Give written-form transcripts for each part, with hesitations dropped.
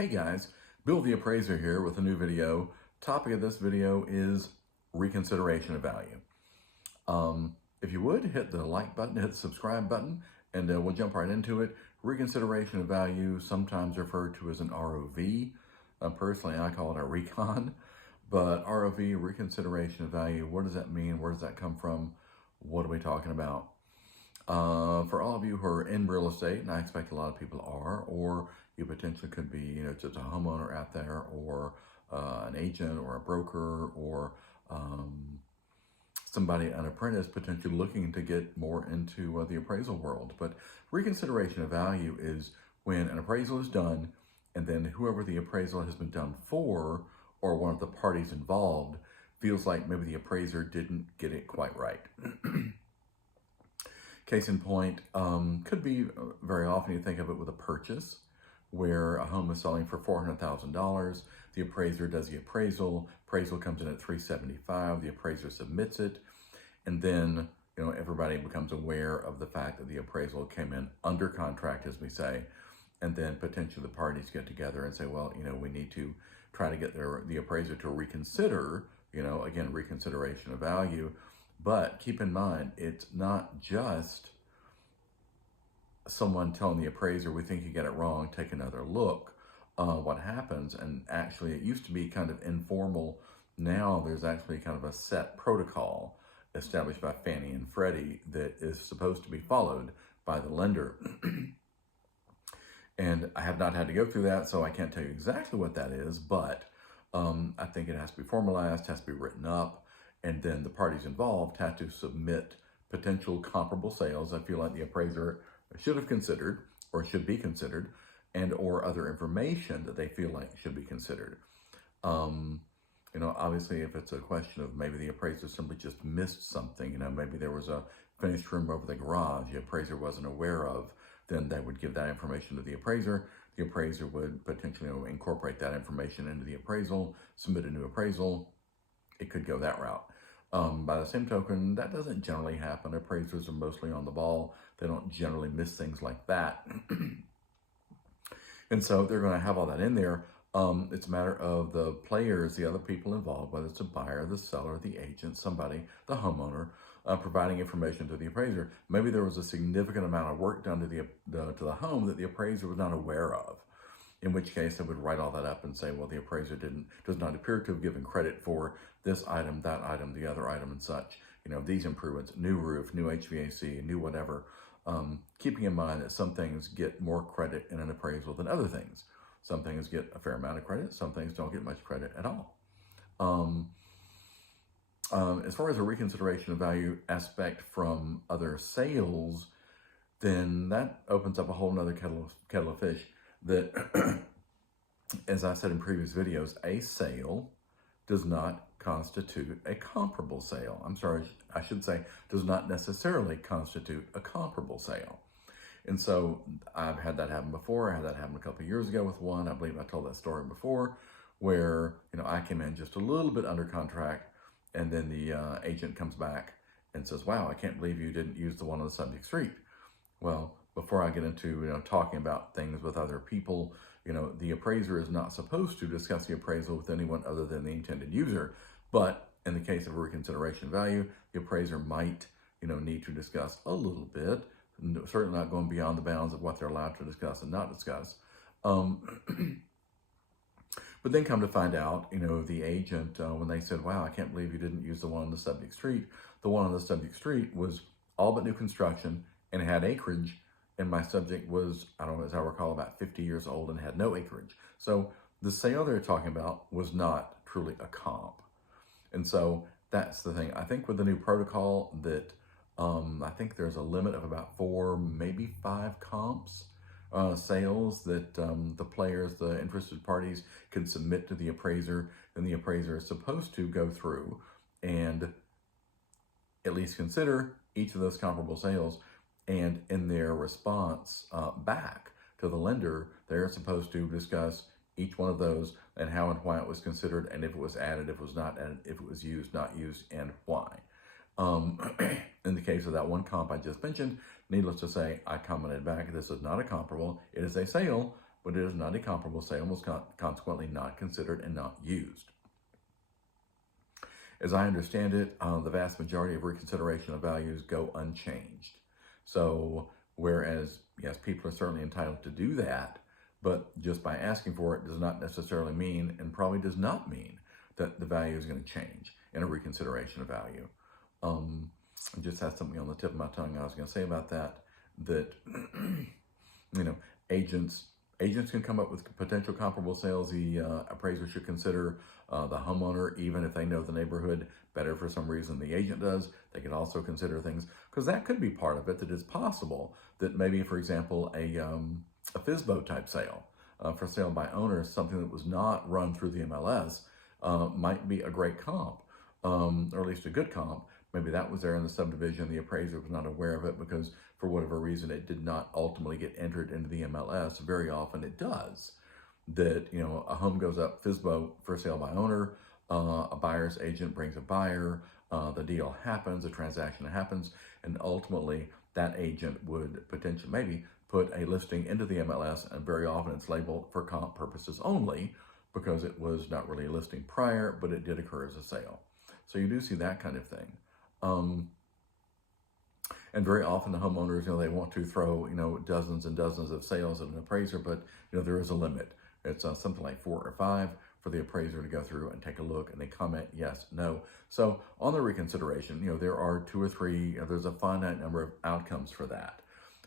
Hey guys, Bill the Appraiser here with a new video. Topic of this video is reconsideration of value. If you would, hit the like button, hit the subscribe button, and we'll jump right into it. Reconsideration of value, sometimes referred to as an ROV. Personally, I call it a recon. But ROV, reconsideration of value, what does that mean? Where does that come from? What are we talking about? For all of you who are in real estate, and I expect a lot of people are, or you potentially could be, just a homeowner out there, or an agent, or a broker, or somebody, an apprentice, potentially looking to get more into the appraisal world. But reconsideration of value is when an appraisal is done, and then whoever the appraisal has been done for, or one of the parties involved, feels like maybe the appraiser didn't get it quite right. Case in point, could be very often you think of it with a purchase where a home is selling for $400,000. The appraiser does the appraisal comes in at $375,000. The appraiser submits it, and then everybody becomes aware of the fact that the appraisal came in under contract, as we say, and then potentially the parties get together and say, well, we need to try to get the appraiser to reconsider, again, reconsideration of value. But keep in mind, it's not just someone telling the appraiser, we think you get it wrong, take another look. What happens, and actually it used to be kind of informal, now there's actually kind of a set protocol established by Fannie and Freddie that is supposed to be followed by the lender. And I have not had to go through that, so I can't tell you exactly what that is, but I think it has to be formalized, has to be written up, and then the parties involved have to submit potential comparable sales. I feel like the appraiser should have considered or should be considered, and or other information that they feel like should be considered. Obviously if it's a question of maybe the appraiser simply just missed something, maybe there was a finished room over the garage the appraiser wasn't aware of, then they would give that information to the appraiser. The appraiser would potentially incorporate that information into the appraisal, submit a new appraisal. It could go that route. By the same token, that doesn't generally happen. Appraisers are mostly on the ball. They don't generally miss things like that. And so they're going to have all that in there. It's a matter of the players, the other people involved, whether it's a buyer, the seller, the agent, somebody, the homeowner, providing information to the appraiser. Maybe there was a significant amount of work done to the home that the appraiser was not aware of, in which case they would write all that up and say, well, the appraiser does not appear to have given credit for this item, that item, the other item, and such. These improvements, new roof, new HVAC, new whatever, keeping in mind that some things get more credit in an appraisal than other things. Some things get a fair amount of credit, some things don't get much credit at all. As far as a reconsideration of value aspect from other sales, then that opens up a whole nother kettle of fish that, as I said in previous videos, a sale does not constitute a comparable sale. I'm sorry, I should say does not necessarily constitute a comparable sale. And so I've had that happen before. I had that happen a couple of years ago with one. I believe I told that story before, where I came in just a little bit under contract, and then the agent comes back and says, wow, I can't believe you didn't use the one on the subject street. Well, before I get into talking about things with other people, the appraiser is not supposed to discuss the appraisal with anyone other than the intended user. But in the case of a reconsideration value, the appraiser might need to discuss a little bit, certainly not going beyond the bounds of what they're allowed to discuss and not discuss. But then come to find out, the agent, when they said, wow, I can't believe you didn't use the one on the subject street. The one on the subject street was all but new construction and had acreage. And my subject was, I don't know, as I recall, about 50 years old and had no acreage. So the sale they're talking about was not truly a comp. And so that's the thing. I think with the new protocol that I think there's a limit of about 4, maybe 5 comps, sales that the players, the interested parties can submit to the appraiser, and the appraiser is supposed to go through and at least consider each of those comparable sales. And in their response back to the lender, they're supposed to discuss each one of those and how and why it was considered, and if it was added, if it was not added, if it was used, not used, and why. In the case of that one comp I just mentioned, needless to say, I commented back, this is not a comparable, it is a sale. but it is not a comparable sale and was consequently not considered and not used. As I understand it, the vast majority of reconsideration of values go unchanged. So whereas, yes, people are certainly entitled to do that, but just by asking for it does not necessarily mean, and probably does not mean, that the value is going to change in a reconsideration of value. I just had something on the tip of my tongue I was going to say about that, you know, agents can come up with potential comparable sales. The appraiser should consider the homeowner, even if they know the neighborhood better for some reason the agent does. They can also consider things, because that could be part of it, that it's possible that maybe, for example, a FSBO type sale, for sale by owners, something that was not run through the MLS, might be a great comp, or at least a good comp. Maybe that was there in the subdivision. The appraiser was not aware of it because for whatever reason it did not ultimately get entered into the MLS. Very often it does. That, you know, a home goes up FSBO for sale by owner, a buyer's agent brings a buyer, the deal happens, the transaction happens, and ultimately that agent would potentially maybe put a listing into the MLS, and very often it's labeled for comp purposes only because it was not really a listing prior, but it did occur as a sale. So you do see that kind of thing. And very often the homeowners, you know, they want to throw, you know, dozens and dozens of sales at an appraiser, but, you know, there is a limit. It's something like 4 or 5 for the appraiser to go through and take a look, and they comment yes, no. So on the reconsideration, you know, there are 2 or 3, there's a finite number of outcomes for that.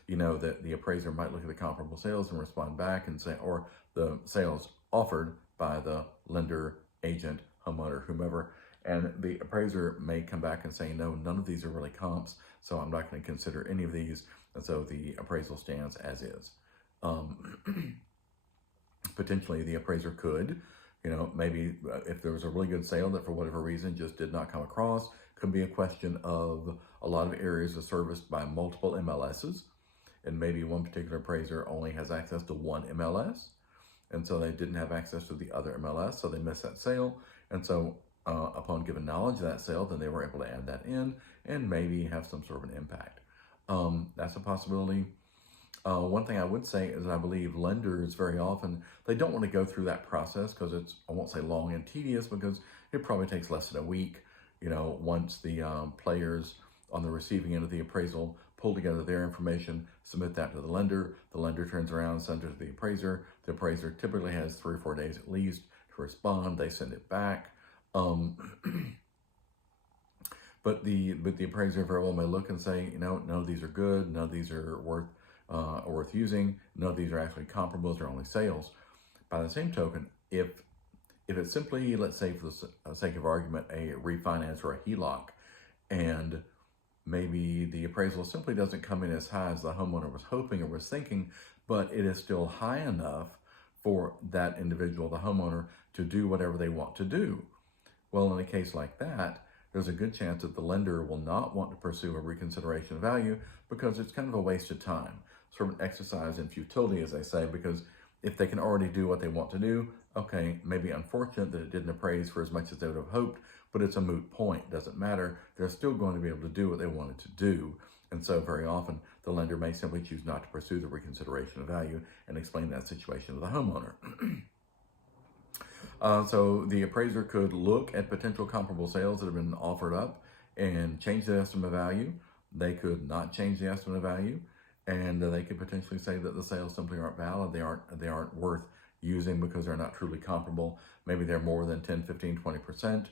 You know, that the appraiser might look at the comparable sales and respond back and say, or the sales offered by the lender, agent, homeowner, whomever, and the appraiser may come back and say, no, none of these are really comps, so I'm not going to consider any of these, and so the appraisal stands as is. Potentially the appraiser could, you know, maybe if there was a really good sale that for whatever reason just did not come across, could be a question of a lot of areas are serviced by multiple MLSs, and maybe one particular appraiser only has access to one MLS, and so they didn't have access to the other MLS, so they missed that sale, and so upon given knowledge of that sale, then they were able to add that in and maybe have some sort of an impact. That's a possibility. One thing I would say is I believe lenders very often, they don't want to go through that process because it's, I won't say long and tedious, because it probably takes less than a week, you know, once the players on the receiving end of the appraisal pull together their information, submit that to the lender turns around, sends it to the appraiser typically has 3 or 4 days at least to respond, they send it back. But the appraiser very well may look and say, you know, no, these are good, no, these are worth using, no, these are actually comparables, they're only sales. By the same token, if it's simply, let's say for the sake of argument, a refinance or a HELOC, and maybe the appraisal simply doesn't come in as high as the homeowner was hoping or was thinking, but it is still high enough for that individual, the homeowner, to do whatever they want to do. Well, in a case like that, there's a good chance that the lender will not want to pursue a reconsideration of value because it's kind of a waste of time, sort of an exercise in futility, as they say, because if they can already do what they want to do, okay, maybe unfortunate that it didn't appraise for as much as they would have hoped, but it's a moot point, doesn't matter. They're still going to be able to do what they wanted to do. And so very often the lender may simply choose not to pursue the reconsideration of value and explain that situation to the homeowner. So the appraiser could look at potential comparable sales that have been offered up and change the estimate of value. They could not change the estimate of value, and they could potentially say that the sales simply aren't valid. They aren't worth using because they're not truly comparable. Maybe they're more than 10, 15, 20%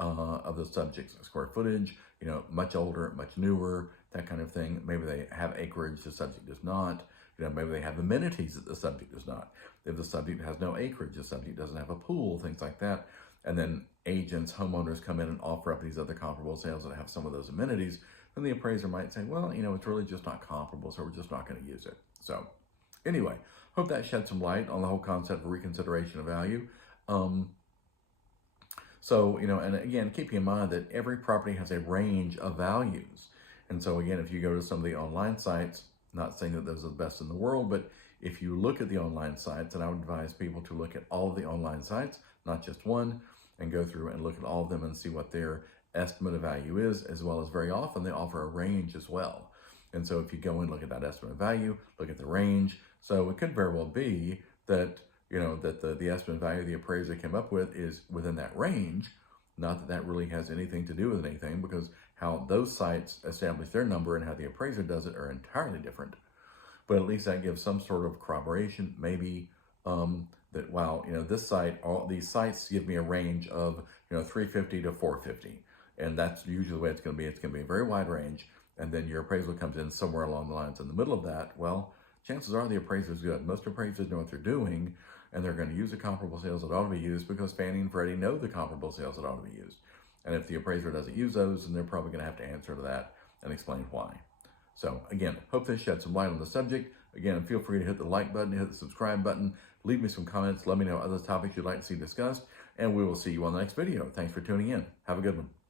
of the subject's square footage, you know, much older, much newer, that kind of thing. Maybe they have acreage the subject does not. You know, maybe they have amenities that the subject does not. If the subject has no acreage, the subject doesn't have a pool, things like that. And then agents, homeowners come in and offer up these other comparable sales that have some of those amenities. Then the appraiser might say, well, you know, it's really just not comparable, so we're just not going to use it. So anyway, hope that shed some light on the whole concept of reconsideration of value. So, you know, and again, keep in mind that every property has a range of values. And so again, if you go to some of the online sites, not saying that those are the best in the world, but if you look at the online sites, and I would advise people to look at all of the online sites, not just one, and go through and look at all of them and see what their estimate of value is, as well as very often they offer a range as well. And so if you go and look at that estimate of value, look at the range. So it could very well be that, that the estimate value the appraiser came up with is within that range. Not that that really has anything to do with anything, because how those sites establish their number and how the appraiser does it are entirely different. But at least that gives some sort of corroboration, maybe, that, wow, this site, all these sites give me a range of, 350 to 450. And that's usually the way it's going to be. It's going to be a very wide range. And then your appraisal comes in somewhere along the lines in the middle of that. Well, chances are the appraiser's good. Most appraisers know what they're doing, and they're going to use the comparable sales that ought to be used, because Fannie and Freddie know the comparable sales that ought to be used. And if the appraiser doesn't use those, then they're probably going to have to answer to that and explain why. So again, hope this shed some light on the subject. Again, feel free to hit the like button, hit the subscribe button, leave me some comments, let me know other topics you'd like to see discussed, and we will see you on the next video. Thanks for tuning in. Have a good one.